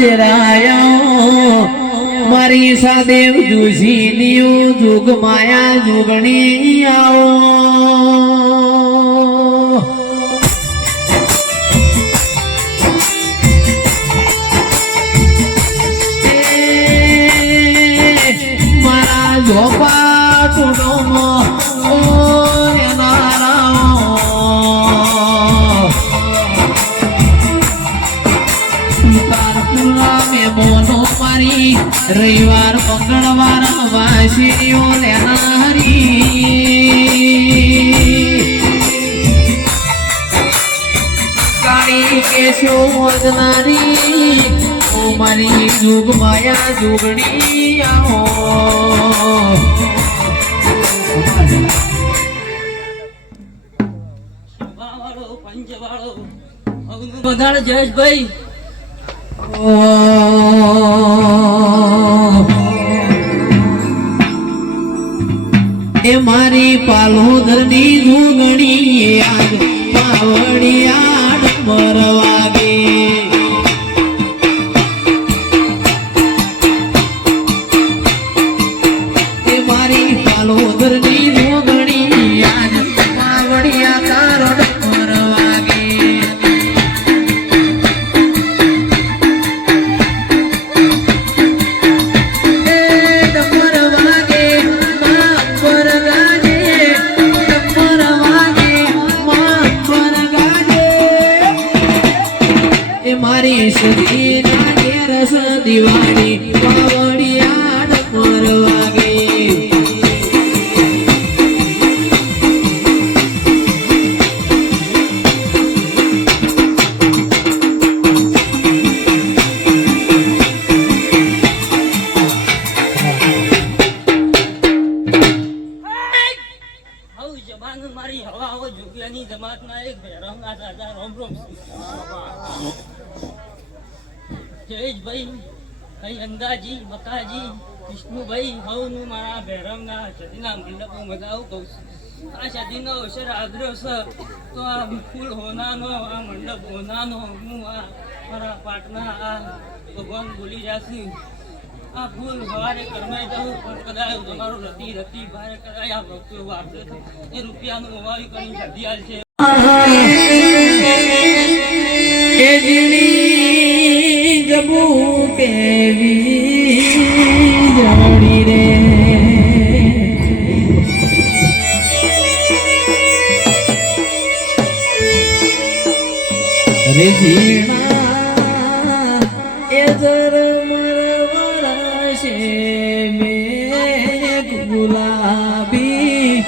દેરાયો મારી સાદેવ જોશી નિયો જુગ માયા જુગણી આવો. મારા ટુડોમો ઓ ઉતારપુરા મેમોનો મારી, રવિવાર, મંગળવાર વાસીઓ લેનારી કાળી કેશો વધનારી ઓ મારી જુગ માયા જુગણી આવો. અવનું જયેશભાઈ. એ મારી પાલોદરની જોગણી આજ પાવડિયાડ દિવાળી પાવડિયા ડમર વાગે જબાન મારી હવા હવ જોગિયાની જમાતના એક ભેરવના દાદા રોમ રોમ. જયેશભાઈ કઈ અંદાજી બકાજી, વિષ્ણુભાઈ હવનું મારા ભૈરવના સદીના મંડપો મગાવું કહું છું. આ સદીનો અવસર આગ્રહ છે. તો આ ફૂલ હોનાનો, આ મંડપ હોનાનો, હું આ મારા પાટના, આ ભગવાન બોલી જાશું. આ ફૂલ સવારે કરમાઈ જવું પણ કદાચ તમારું રતી રતી ભારે કદાચ આ ભક્તો વાપરે એ રૂપિયાનું હોવાવી કરી ઘટિયાલ છે. કેવી જોડી રે રે ઝીણા એ જર મરવરાશે મેઘ ગુલાબી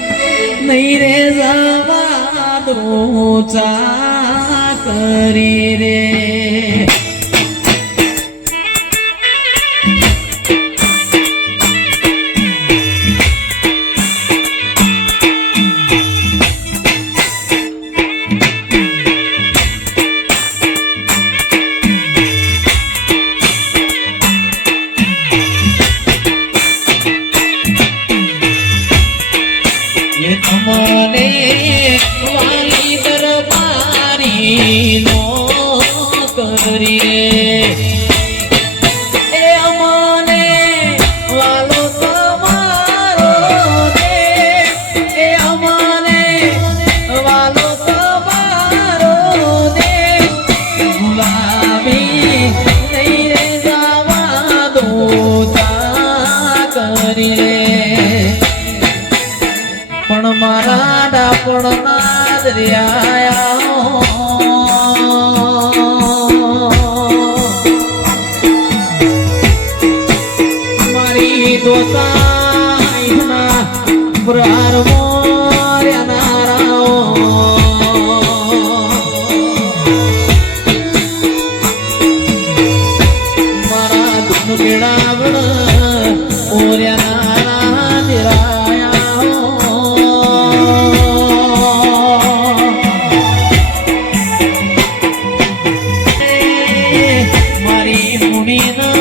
નહીં રે જવા દો ચા કરી રે એ વાલી દરબારી ડાપણ ના મારી મારી મુડી